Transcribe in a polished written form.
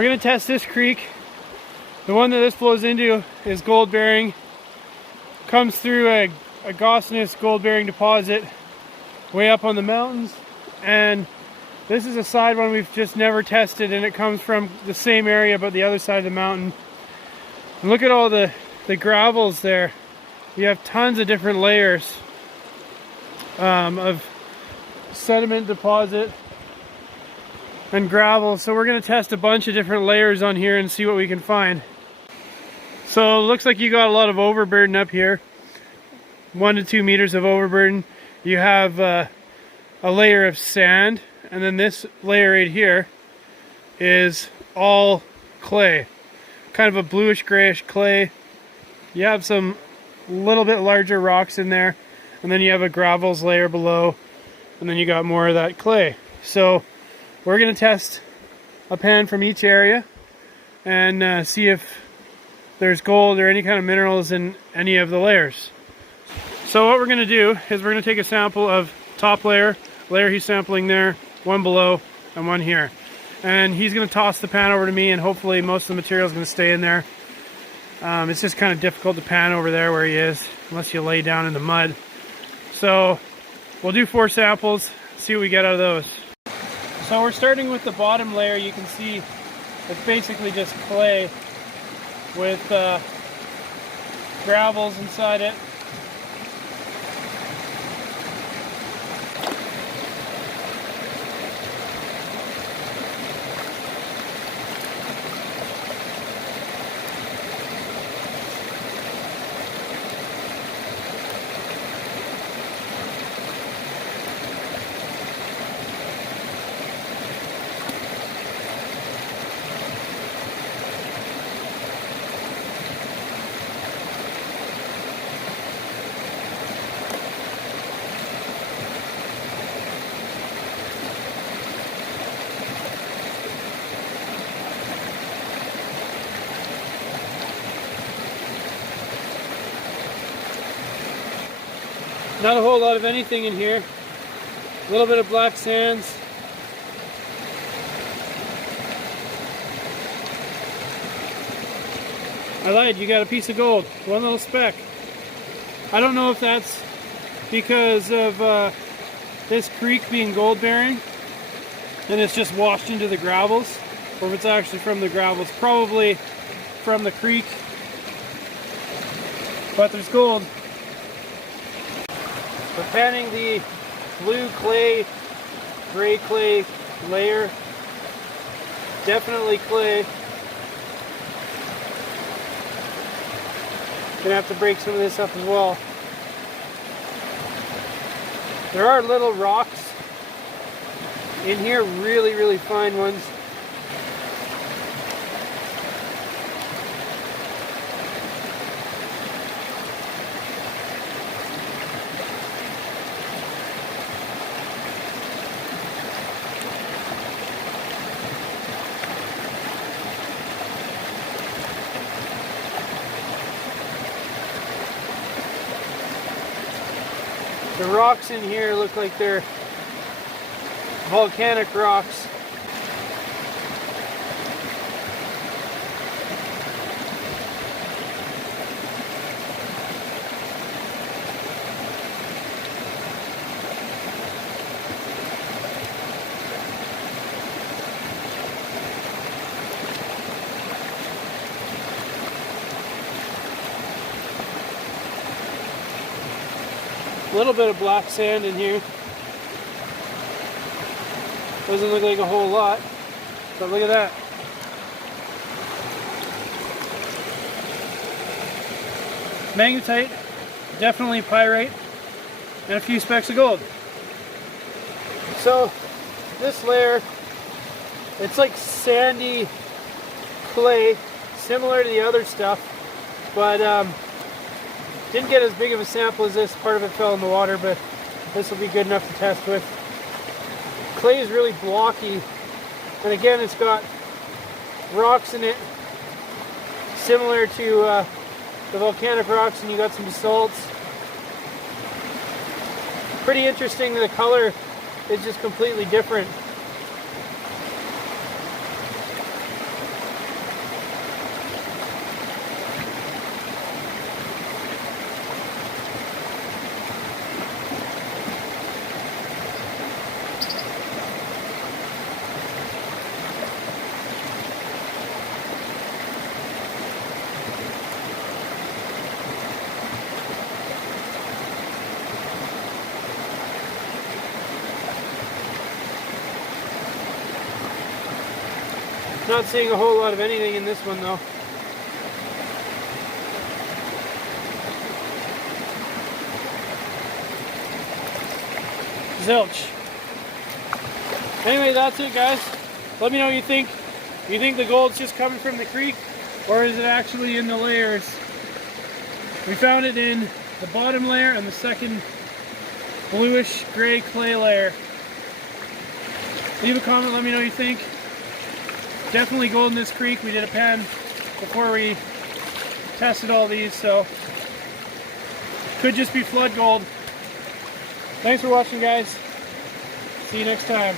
We're going to test this creek. The one that this flows into is gold bearing. Comes through a Gossanus gold bearing deposit way up on the mountains. And this is a side one we've just never tested, and it comes from the same area but the other side of the mountain. And look at all the gravels there. You have tons of different layers of sediment deposit and gravel. So we're going to test a bunch of different layers on here and see what we can find. So it looks like you got a lot of overburden up here. 1 to 2 meters of overburden. You have a layer of sand, and then this layer right here is all clay. Kind of a bluish grayish clay. You have some little bit larger rocks in there, and then you have a gravels layer below, and then you got more of that clay. So we're going to test a pan from each area and see if there's gold or any kind of minerals in any of the layers. So what we're going to do is we're going to take a sample of top layer he's sampling there, one below, and one here. And he's going to toss the pan over to me, and hopefully most of the material is going to stay in there. It's just kind of difficult to pan over there where he is, unless you lay down in the mud. So we'll do 4 samples, see what we get out of those. So we're starting with the bottom layer. You can see it's basically just clay with gravels inside it. Not a whole lot of anything in here. A little bit of black sands. I lied, you got a piece of gold. One little speck. I don't know if that's because of this creek being gold bearing and it's just washed into the gravels, or if it's actually from the gravels. Probably from the creek. But there's gold. We're panning the blue clay, gray clay layer. Definitely clay. Gonna have to break some of this up as well. There are little rocks in here, really, really fine ones. The rocks in here look like they're volcanic rocks. A little bit of black sand in here. Doesn't look like a whole lot, but look at that. Magnetite, definitely pyrite, and a few specks of gold. So this layer, it's like sandy clay, similar to the other stuff, but didn't get as big of a sample as this. Part of it fell in the water, but this will be good enough to test with. Clay is really blocky, and again, it's got rocks in it similar to the volcanic rocks, and you got some basalts. Pretty interesting. The color is just completely different. Not seeing a whole lot of anything in this one though. Zilch. Anyway, that's it, guys. Let me know what you think. Do you think the gold's just coming from the creek, or is it actually in the layers? We found it in the bottom layer and the second bluish gray clay layer. Leave a comment, let me know what you think. Definitely gold in this creek. We did a pan before we tested all these, so could just be flood gold. Thanks for watching, guys. See you next time.